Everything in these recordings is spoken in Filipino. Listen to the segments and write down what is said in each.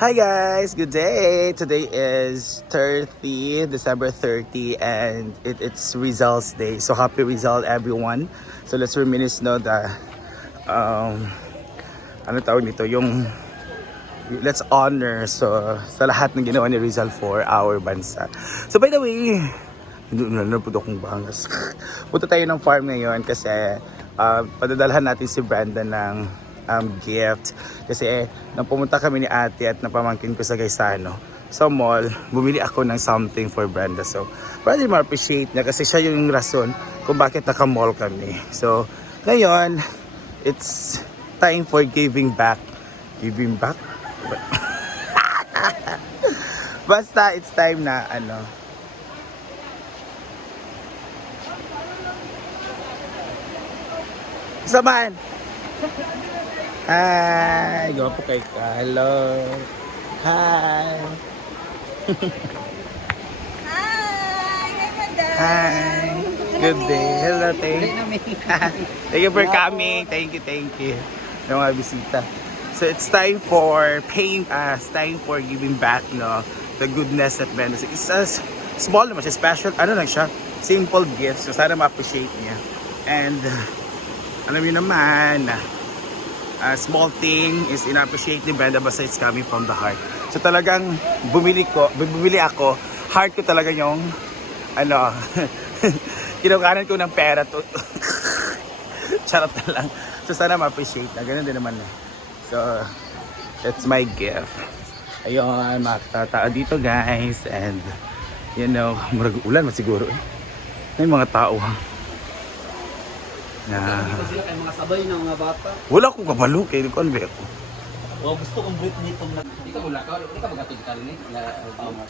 Hi guys, good day. Today is December 30 and it's results day. So happy result everyone. So let's reminisce no the ano tawag nito yung let's honor sa lahat ng ginawa ni Rizal for our bansa. So by the way, napud akong bangas. Punta tayo ng farm ngayon kasi padadalhan natin si Brenda ng gift. Kasi nang pumunta kami ni ate at napamangkin ko sa Gaisano sa mall, bumili ako ng something for Brenda. So, para din ma-appreciate niya kasi siya yung rason kung bakit naka-mall kami. So, ngayon, it's time for giving back. Giving back? Basta, it's time na Saman! Hi! Gawa po kay Carlo. Hi! Hi, madam. Hi! Good day. Hello, thank you for coming. Thank you. Yung mga bisita. So it's time for paying us, time for giving back, no? The goodness that Brenda. It's a small naman siya, special, lang siya, simple gifts. So sana ma-appreciate niya. And alam niyo naman, a small thing is in-appreciate ni Brenda basta it's coming from the heart. So talagang bumili ako, heart ko talaga yung kinukanan ko ng pera to. Charot na lang. So sana ma-appreciate na, ganun din naman. So that's my gift. Ayun, makatao dito guys, and murag ulan man siguro. May mga tao na Dito sila kay mga sabay ng mga bata. wala akong kabalo kay ko ano ako. O gusto kong break nitong Di ka wala ka, di ka magatid ka rin mo.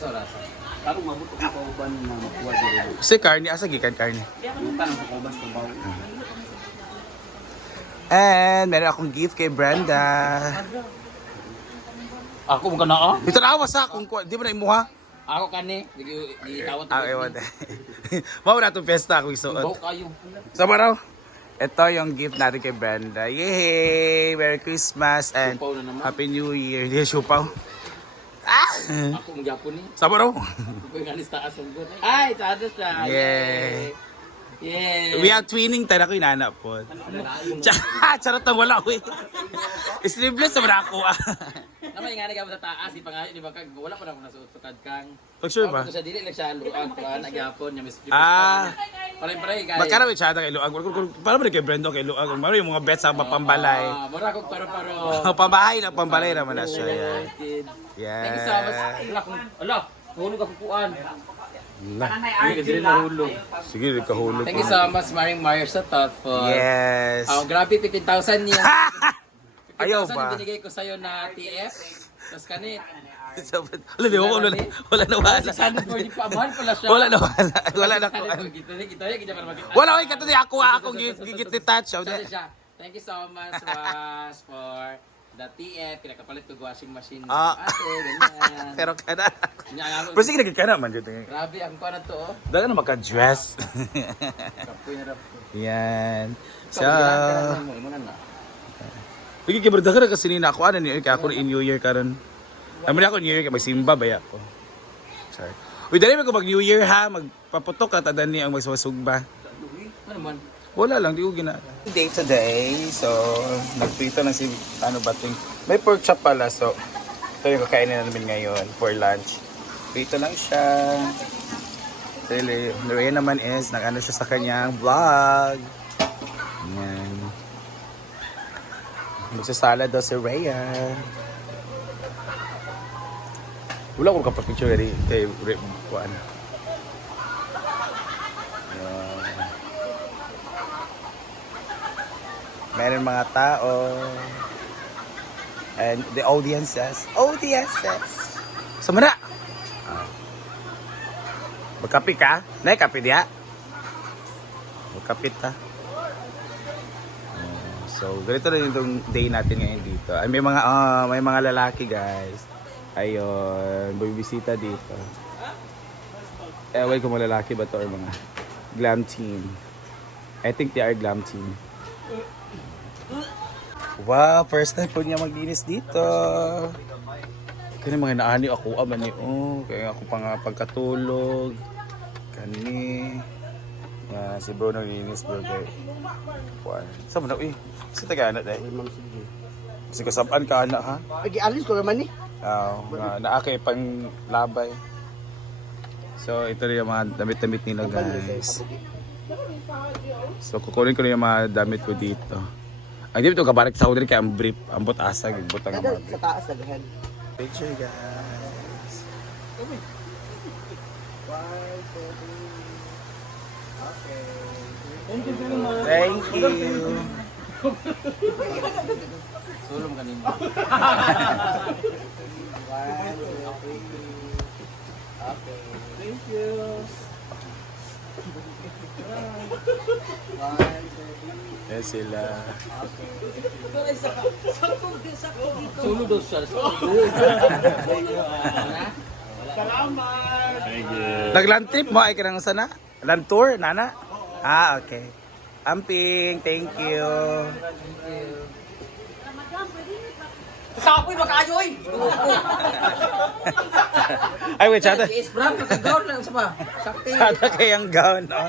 Sa rasa. Tarong mabuto ang kauban na makuha dito. Si Carney, asa gikan Carney. Yung tanong sa kauban sa bawo. And meron akong gift kay Brenda. Ako mo ka na ah? Dito na awas ha, kung di ba na imuha? Ako kani, di tawat. Ewan. Mawala itong pesta akong isuot. Bawo kayo. Sama raw. Ito yung gift natin kay Brenda. Yay! Merry Christmas and Siupaw na naman. Happy New Year. Di siupaw. Ah! Ako mo gyapon ni. Sama raw. Ko yung alis taas ang good. Ay, taas siya. Yay! Yay. We are twinning tayo na ko inana po. Charot na wala ko eh. Sleeveless naman ako ah. Naman nga ka sa taas, di pa nga, di ba kag wala pa na ako nasutukad kang. Pag sure ba? Sa dili lang siya luag pa nagyapon niya mis. Ah. Pare-pare kay. Magkano may tsada kay Luag? Para ba kay Brendo kay Luag? Maro yung mga bets sa pambalay. Mura ko paro-paro. Pambahay na pambalay naman na siya. Yan. Thank you so much. Ala, hulog ako kuan. Sige, kahulog. Thank you so much, Maring Mayer sa thoughtful. Yes. Grabe 15,000 niya. Ayaw 15,000 ba? yung binigay ko sa'yo na TF. Tapos kanit. Alam mo, wala na wala. 640 pa, mahal pala siya. Wala na wala. Wala na ko. Wala ko ikaw akong gigit ni touch. Thank you so much, Ross, for the TF. Pinakapalit ko washing machine. Ah. Ate, ganyan. Pero kana. Ganyan, Pero sige, nagkana man dyan. grabe, ang kuha na to, oh. Daga na maka-dress. Kapoy na rap. Yan. So, Imo na. lagi kay berdaga na kasi nina ako. Ano niyo? Kaya ako in New Year karon. Amin ako New Year kaya magsimba ba ako. Sorry. Uy, dali ko mag New Year ha. Magpaputok ka tadan ni ang magsumasugba. Ano man? Wala lang, di ko gina. Day today, so nagprito lang si bating. May pork chop pala, so ito yung kakainin namin ngayon for lunch. Prito lang siya. So, Rhea naman is, nag-ano siya sa kanyang vlog. Ayan. Magsasalad daw si Rhea. Wala ko kapag-picture kay Rhea. Meron mga tao. And the audiences. Sama na! Magkapi ka? Nay, kapi diya? Magkapit ha? So, ganito rin yung day natin ngayon dito. Ay, may mga lalaki guys. Ayun, bibisita dito. Ewan ko mga lalaki ba to or mga glam team. I think they are glam team. Wow, first time po niya maglinis dito. Kani mga naani ako aman ni kaya ako pa nga pagkatulog. Kani si bro nang linis bro kay. Kuan. Sa man sa taga-ana dai. Kasi kasabaan ka ana ha. Agi alis ko naman ni. Naa kay pang labay. So ito rin yung mga damit-damit nila guys. So kukunin ko rin yung mga damit ko dito. Ang dito kabarik sa Saudi kay ang brief, ang butasa, ang butang ang Kada mga sa taas daghan. picture guys. Thank you. Sulong kanina. Okay. Thank you. Yan sila. Sulong daw siya. Thank you. Nagland trip mo ay kanang sana? Land tour nana? Ah, okay. Amping, thank you. Kapoy makayoy. Ay wait, sada. Is bram ka lang sa pa. Sakti. Sada kayang gown, no?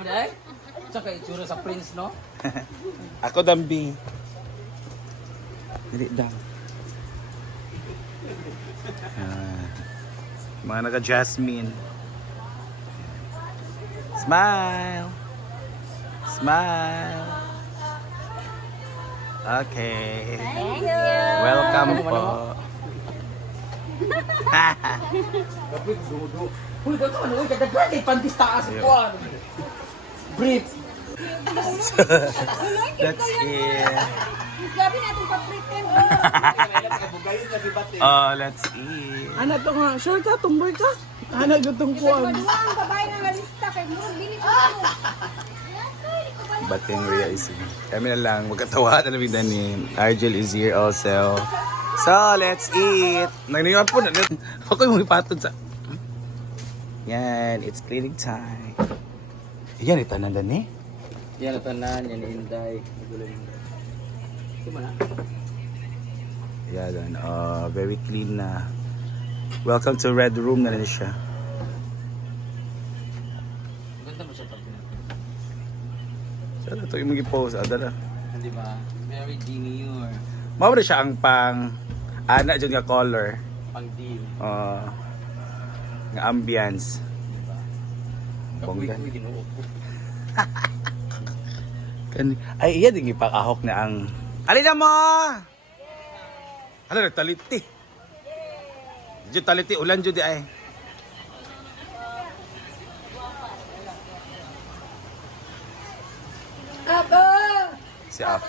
Hindi. Saka itsura sa prince, no? Ako dambi. Dili daw. Mga naka-jasmine. Smile. Smile. Okay. Thank you. Welcome po. Uy, ba't ano? Uy, kadagdag eh. Pantis taas. Kuwan. Brief. That's it. Gabi natin pa-pretend. Oh, let's eat. Anak to nga, sure ka, tumboy ka. Anak gutong kuwan. Madua ang babae na nalista kay mo. Bili ko. Bating Rhea is here. Kami na lang, magkatawa na namin ni Argel is here also. So, let's eat. Nagningan po na. Ako yung ipatod sa... Yan, it's cleaning time. Yan, ito nandan eh. Yan ang tanan, yan ang inday. Ito man Yan, very clean na. Welcome to Red Room na rin siya. Ganda mo siya pag So, ito yung mag-post. Adala. di ba? Very demure. Mawala siya ang pang... Ana dyan nga color. Pang deal. Nga ambience. Bongga. Uy, ginoo ko. Ay, iya din ipakahok na ang... Alina mo! Ano, nagtaliti. Diyo taliti, ulan dyo di ay. Apo! Si Ap.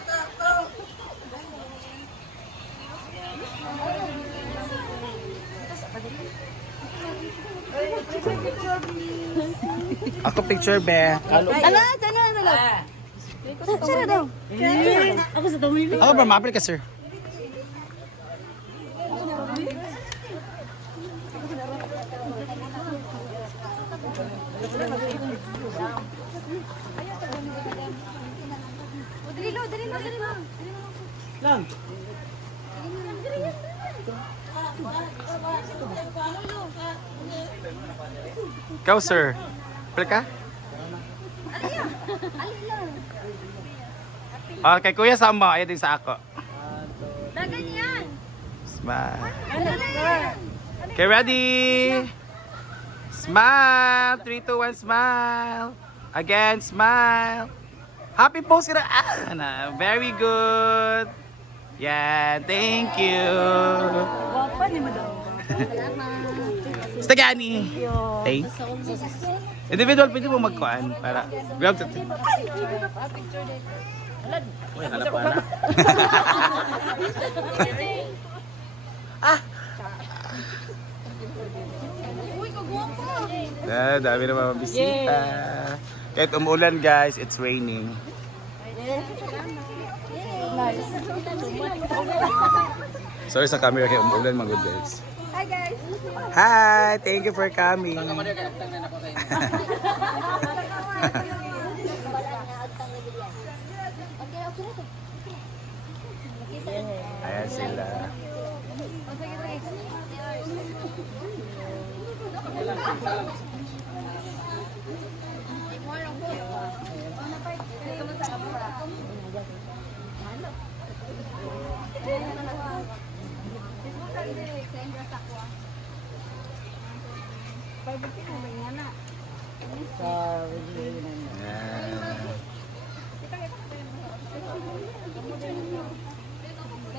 Ako picture, be. Ala, sana. Sana daw. Ako sa tumili. Ako ba, mapil ka, sir? Dali lo. Lang. Ikaw, sir. Mapil ka? Okay, kuya, sama. Ayaw din sa ako. Dagan yan. Smile. Dagan. Okay, ready? Smile. 3, 2, 1, smile. Again, smile. Happy pose ka na. Very good. Yan, thank you. Wapa ni mo daw. Stagani. Thank you. Individual, pwede mo magkuhan para... We have to... Uy, halap pa na. Uy, kagwapa. Dami na mga bisita. Kahit umulan guys, it's raining. Sorry sa camera kaya umulan mga good guys. Hi guys. Hi! Thank you for coming. Ayan sila. Sige.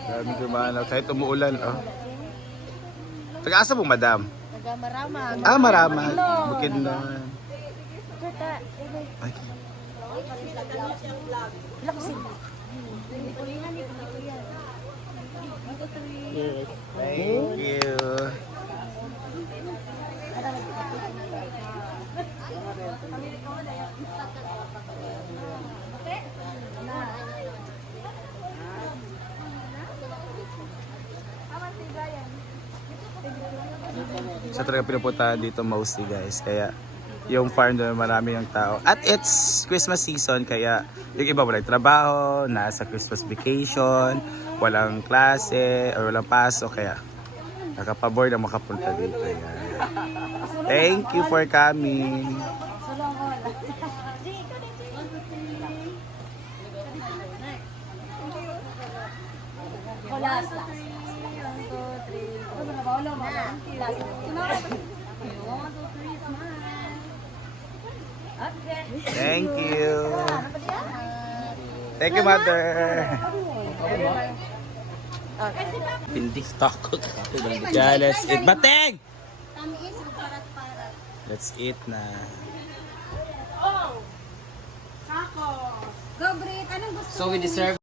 Grabe kumanaw. Kahit umuulan, oh. Taga-asa po, madam? Marama. Ah, Marama. Bukidnon. Ay. Thank you. Sa talaga pinupuntahan dito mostly guys, kaya yung farm doon marami yung tao. At it's Christmas season, kaya yung iba wala trabaho, nasa Christmas vacation, walang klase or walang pasok, kaya nakapabor na makapunta dito. Yan. Thank you for coming. Thank you. Thank you, mother. Hindi takot. Yeah, let's eat. Bateng! Let's eat na. Go, Brit. Anong gusto? So we deserve